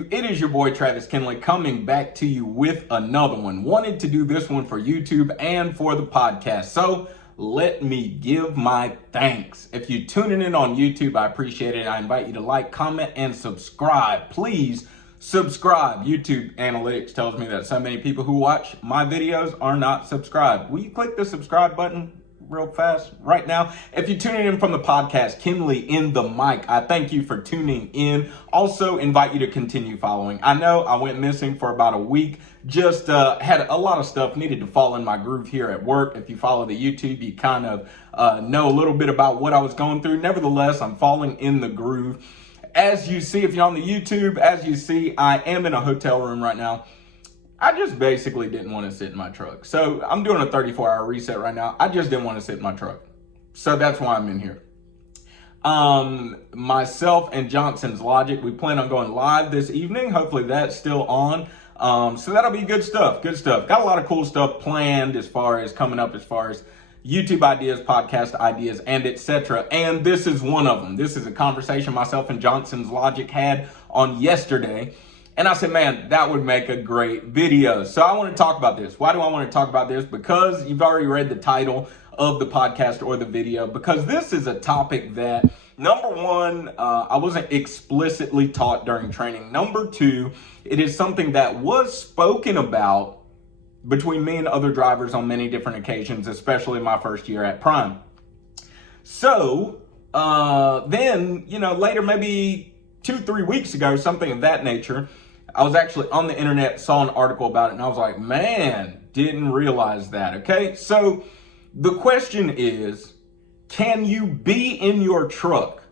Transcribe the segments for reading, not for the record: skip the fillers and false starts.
you? It is your boy Travis Kinley coming back to you with another one. Wanted to do this one for YouTube and for the podcast. So let me give my thanks. If you're tuning in on YouTube, I appreciate it. I invite you to like, comment, and subscribe. Please subscribe. YouTube analytics tells me that so many people who watch my videos are not subscribed. Will you click the subscribe button real fast right now? If you're tuning in from the podcast, Kinley in the mic, I thank you for tuning in. Also invite you to continue following. I know I went missing for about a week. Just had a lot of stuff, needed to fall in my groove here at work. If you follow the YouTube, you kind of know a little bit about what I was going through. Nevertheless, I'm falling in the groove. As you see, if you're on the YouTube, as you see, I am in a hotel room right now. I just basically didn't want to sit in my truck. So I'm doing a 34-hour reset right now. I just didn't want to sit in my truck. So that's why I'm in here. Myself and Johnson's Logic, we plan on going live this evening. Hopefully that's still on. So that'll be good stuff, good stuff. Got a lot of cool stuff planned as far as coming up, as far as YouTube ideas, podcast ideas, and etc. And this is one of them. This is a conversation myself and Johnson's Logic had on yesterday. And I said, man, that would make a great video. So I want to talk about this. Why do I want to talk about this? Because you've already read the title of the podcast or the video. Because this is a topic that, number one, I wasn't explicitly taught during training. Number two, it is something that was spoken about between me and other drivers on many different occasions, especially my first year at Prime. So then, later, maybe 2-3 weeks ago, something of that nature, I was actually on the internet, saw an article about it, and I was like, man, didn't realize that, okay? So the question is, can you be in your truck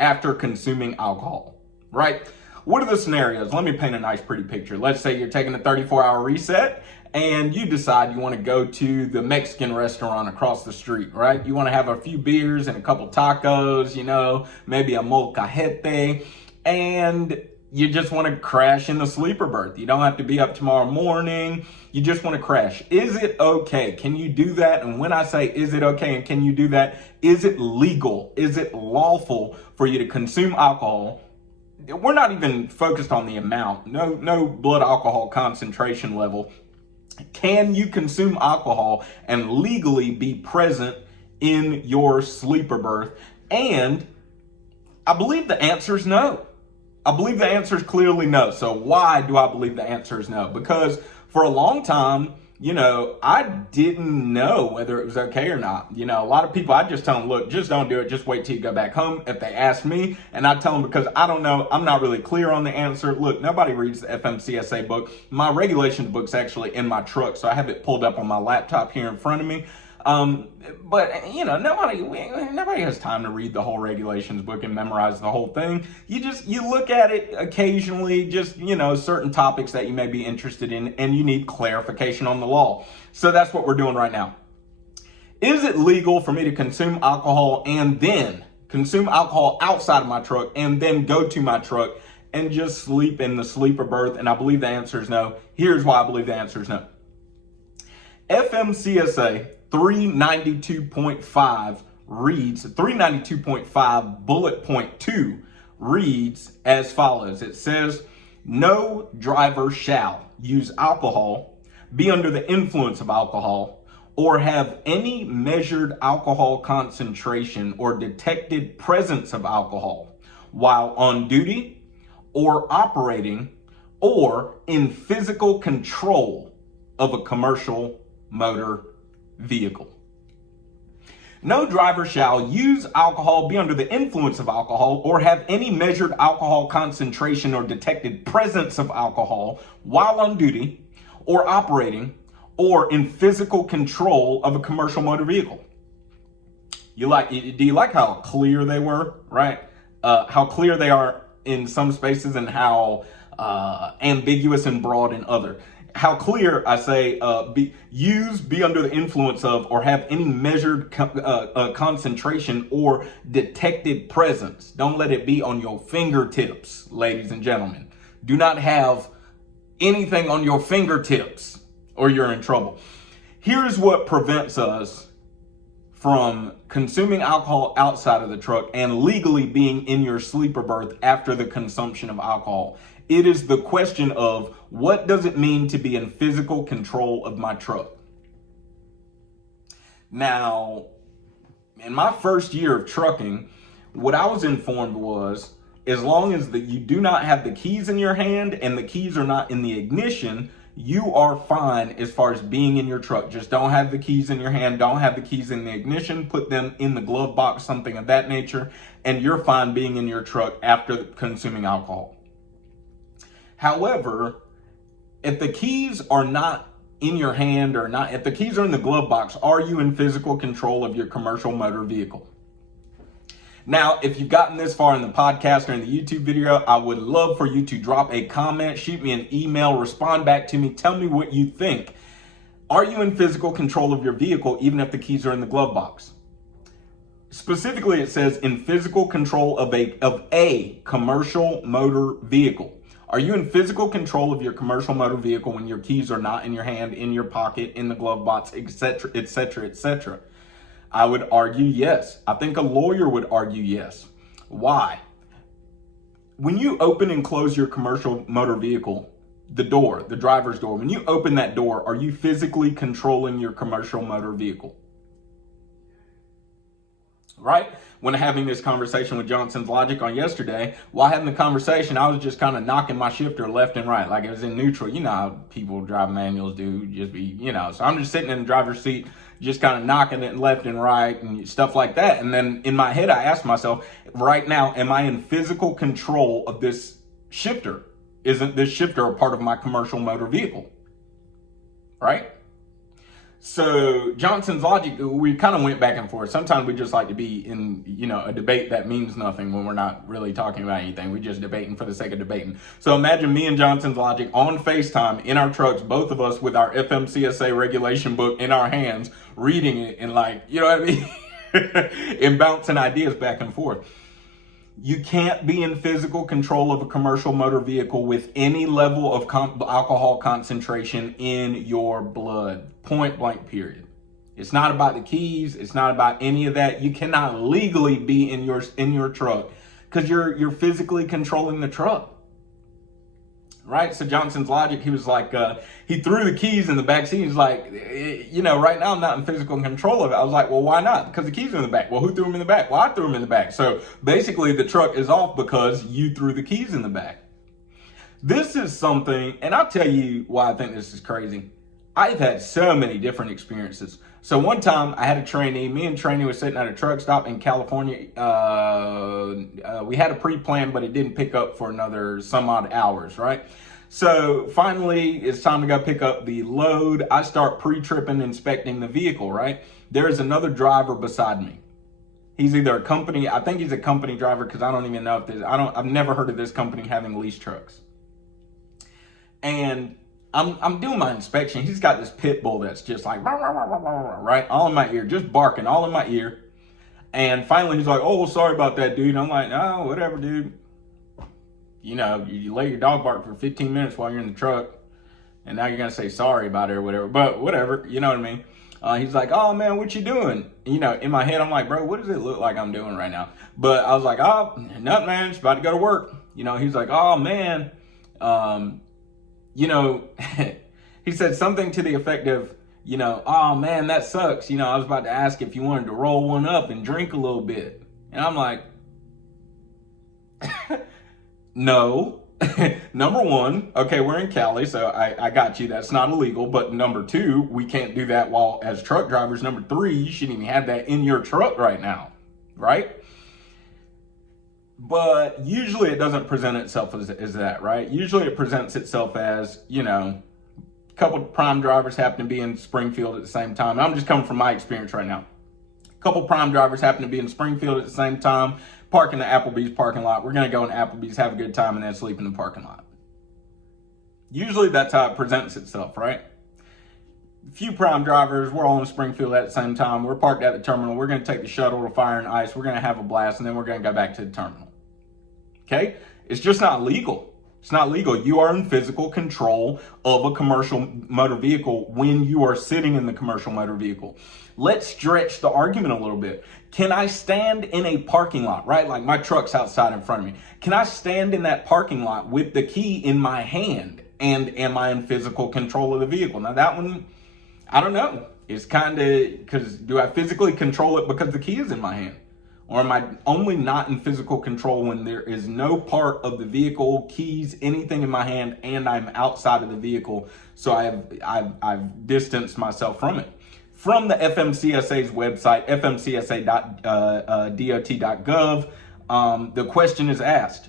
after consuming alcohol, right? What are the scenarios? Let me paint a nice, pretty picture. Let's say you're taking a 34-hour reset, and you decide you want to go to the Mexican restaurant across the street, right? You want to have a few beers and a couple tacos, maybe a molcajete, and you just want to crash in the sleeper berth. You don't have to be up tomorrow morning. You just want to crash. Is it okay? Can you do that? And when I say, is it okay and can you do that? Is it legal? Is it lawful for you to consume alcohol? We're not even focused on the amount. No blood alcohol concentration level. Can you consume alcohol and legally be present in your sleeper berth? And I believe the answer is no. I believe the answer is clearly no. So why do I believe the answer is no? Because for a long time, I didn't know whether it was okay or not. A lot of people, I just tell them, look, just don't do it. Just wait till you go back home. If they ask me, and I tell them because I don't know, I'm not really clear on the answer. Look, nobody reads the FMCSA book. My regulations book's actually in my truck, so I have it pulled up on my laptop here in front of me. But nobody has time to read the whole regulations book and memorize the whole thing. You look at it occasionally, certain topics that you may be interested in, and you need clarification on the law. So that's what we're doing right now. Is it legal for me to consume alcohol and then consume alcohol outside of my truck and then go to my truck and just sleep in the sleeper berth? And I believe the answer is no. Here's why I believe the answer is no. FMCSA 392.5 reads, 392.5 bullet point 2 reads as follows. It says, no driver shall use alcohol, be under the influence of alcohol, or have any measured alcohol concentration or detected presence of alcohol while on duty or operating or in physical control of a commercial motor vehicle. No driver shall use alcohol, be under the influence of alcohol, or have any measured alcohol concentration or detected presence of alcohol while on duty or operating or in physical control of a commercial motor vehicle. Do you like how clear they were, right? How clear they are in some spaces and how ambiguous and broad in other. How clear, I say, be under the influence of, or have any measured concentration or detected presence. Don't let it be on your fingertips, ladies and gentlemen. Do not have anything on your fingertips or you're in trouble. Here's what prevents us from consuming alcohol outside of the truck and legally being in your sleeper berth after the consumption of alcohol. It is the question of, what does it mean to be in physical control of my truck? Now, in my first year of trucking, what I was informed was, as long as you do not have the keys in your hand and the keys are not in the ignition, you are fine as far as being in your truck. Just don't have the keys in your hand, don't have the keys in the ignition, put them in the glove box, something of that nature, and you're fine being in your truck after consuming alcohol. However, if the keys are not in your hand or not, if the keys are in the glove box, are you in physical control of your commercial motor vehicle? Now, if you've gotten this far in the podcast or in the YouTube video, I would love for you to drop a comment, shoot me an email, respond back to me, tell me what you think. Are you in physical control of your vehicle even if the keys are in the glove box? Specifically, it says in physical control of a commercial motor vehicle. Are you in physical control of your commercial motor vehicle when your keys are not in your hand, in your pocket, in the glove box, etc., etc., etc.? I would argue yes. I think a lawyer would argue yes. Why? When you open and close your commercial motor vehicle, the door, the driver's door, when you open that door, are you physically controlling your commercial motor vehicle? Right? When having this conversation with Johnson's Logic on yesterday, while having the conversation, I was just kind of knocking my shifter left and right, like it was in neutral. You know how people drive manuals do, just be, you know. So I'm just sitting in the driver's seat, just kind of knocking it left and right and stuff like that. And then in my head, I asked myself, right now, am I in physical control of this shifter? Isn't this shifter a part of my commercial motor vehicle? Right? So Johnson's Logic, we kind of went back and forth. Sometimes we just like to be in, you know, a debate that means nothing when we're not really talking about anything. We're just debating for the sake of debating. So imagine me and Johnson's Logic on FaceTime in our trucks, both of us with our FMCSA regulation book in our hands, reading it and like, you know what I mean? And bouncing ideas back and forth. You can't be in physical control of a commercial motor vehicle with any level of alcohol concentration in your blood. Point blank, period. It's not about the keys. It's not about any of that. You cannot legally be in your truck because you're physically controlling the truck. Right? So Johnson's Logic, he was like, he threw the keys in the back seat. He's like, you know, right now I'm not in physical control of it. I was like, well, why not? Because the keys are in the back. Well, who threw them in the back? Well, I threw them in the back. So basically the truck is off because you threw the keys in the back. This is something, and I'll tell you why I think this is crazy. I've had so many different experiences. So one time I had a trainee, me and trainee was sitting at a truck stop in California. We had a pre-plan, but it didn't pick up for another some odd hours, right? So finally it's time to go pick up the load. I start pre-tripping, inspecting the vehicle, right? There's another driver beside me. He's either a company, I think he's a company driver because I don't even know if I've never heard of this company having lease trucks. And I'm doing my inspection. He's got this pit bull that's just like, right, all in my ear, just barking all in my ear. And finally he's like, oh, sorry about that, dude. I'm like, no, whatever, dude. You know, you let your dog bark for 15 minutes while you're in the truck, and now you're going to say sorry about it or whatever. But whatever, you know what I mean? He's like, oh, man, what you doing? You know, in my head, I'm like, bro, what does it look like I'm doing right now? But I was like, oh, nothing, man. Just about to go to work. You know, he's like, oh, man. You know, he said something to the effect of, you know, oh, man, that sucks. You know, I was about to ask if you wanted to roll one up and drink a little bit. And I'm like, no. Number one, okay, we're in Cali, so I got you. That's not illegal. But number two, we can't do that while as truck drivers. Number three, you shouldn't even have that in your truck right now, right? But usually it doesn't present itself as that, right? Usually it presents itself as, you know, a couple of prime drivers happen to be in Springfield at the same time. I'm just coming from my experience right now. A couple of prime drivers happen to be in Springfield at the same time, park in the Applebee's parking lot. We're going to go in Applebee's, have a good time, and then sleep in the parking lot. Usually that's how it presents itself, right? A few prime drivers, we're all in Springfield at the same time. We're parked at the terminal. We're going to take the shuttle to Fire and Ice. We're going to have a blast, and then we're going to go back to the terminal. Okay? It's just not legal. It's not legal. You are in physical control of a commercial motor vehicle when you are sitting in the commercial motor vehicle. Let's stretch the argument a little bit. Can I stand in a parking lot, right? Like my truck's outside in front of me. Can I stand in that parking lot with the key in my hand? And am I in physical control of the vehicle? Now that one, I don't know. It's kind of, because do I physically control it because the key is in my hand? Or am I only not in physical control when there is no part of the vehicle, keys, anything in my hand, and I'm outside of the vehicle, so I've distanced myself from it? From the FMCSA's website, fmcsa.dot.gov, the question is asked: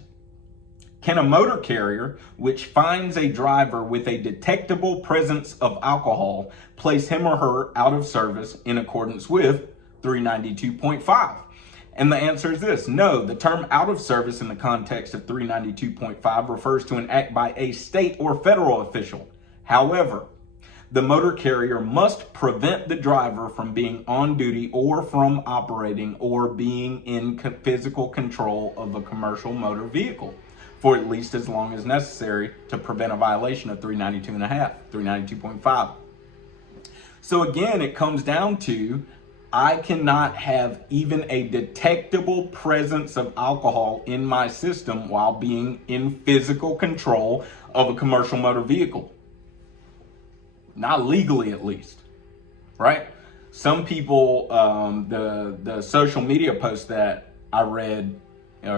can a motor carrier which finds a driver with a detectable presence of alcohol place him or her out of service in accordance with 392.5? And the answer is this: no. The term out of service in the context of 392.5 refers to an act by a state or federal official. However, the motor carrier must prevent the driver from being on duty or from operating or being in physical control of a commercial motor vehicle for at least as long as necessary to prevent a violation of 392.5. So again, it comes down to, I cannot have even a detectable presence of alcohol in my system while being in physical control of a commercial motor vehicle. Not legally, at least, right? Some people, the social media posts that I read, they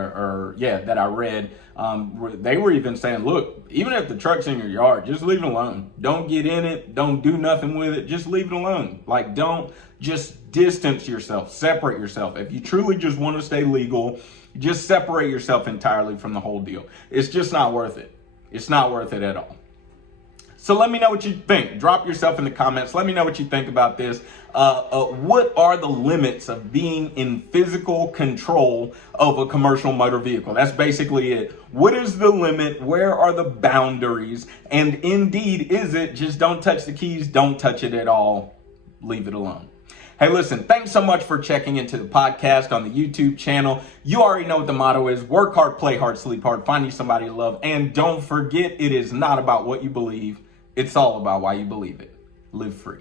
were even saying, look, even if the truck's in your yard, just leave it alone. Don't get in it. Don't do nothing with it. Just leave it alone. Like, don't, just distance yourself, separate yourself. If you truly just want to stay legal, just separate yourself entirely from the whole deal. It's just not worth it. It's not worth it at all. So let me know what you think. Drop yourself in the comments. Let me know what you think about this. What are the limits of being in physical control of a commercial motor vehicle? That's basically it. What is the limit? Where are the boundaries? And indeed, is it just don't touch the keys, don't touch it at all, leave it alone? Hey, listen, thanks so much for checking into the podcast on the YouTube channel. You already know what the motto is: work hard, play hard, sleep hard, find you somebody to love. And don't forget, it is not about what you believe. It's all about why you believe it. Live free.